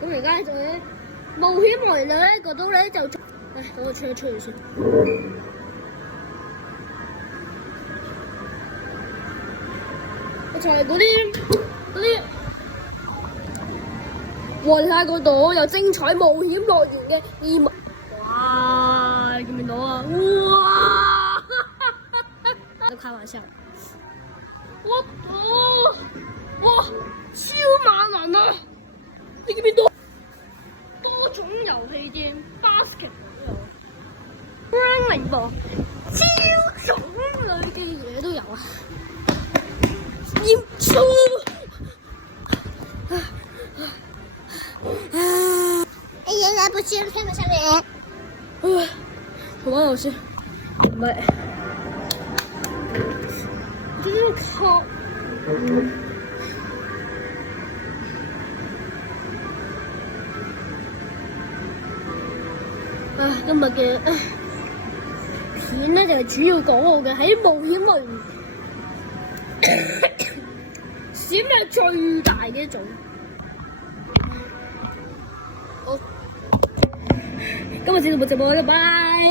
咁而家就咧冒險來咧嗰度咧就，唉，等我吹一吹先。我就係嗰啲嗰啲，哇！你睇下嗰度有精彩冒險樂園嘅義物，哇！你見唔見到啊？哇！都開玩笑，我哦，哇！超猛人啊！你見唔見到？多種遊戲店，basket 都有，running 部，超種類嘅嘢都有啊！嚴肅。哎呀，來不及了，看不上臉。唉，玩遊戲唔係，真靠！唉，今日嘅 片咧就係主要講我嘅喺冒險樂園閃係最大嘅一種。好，今日节目就到呢度，拜。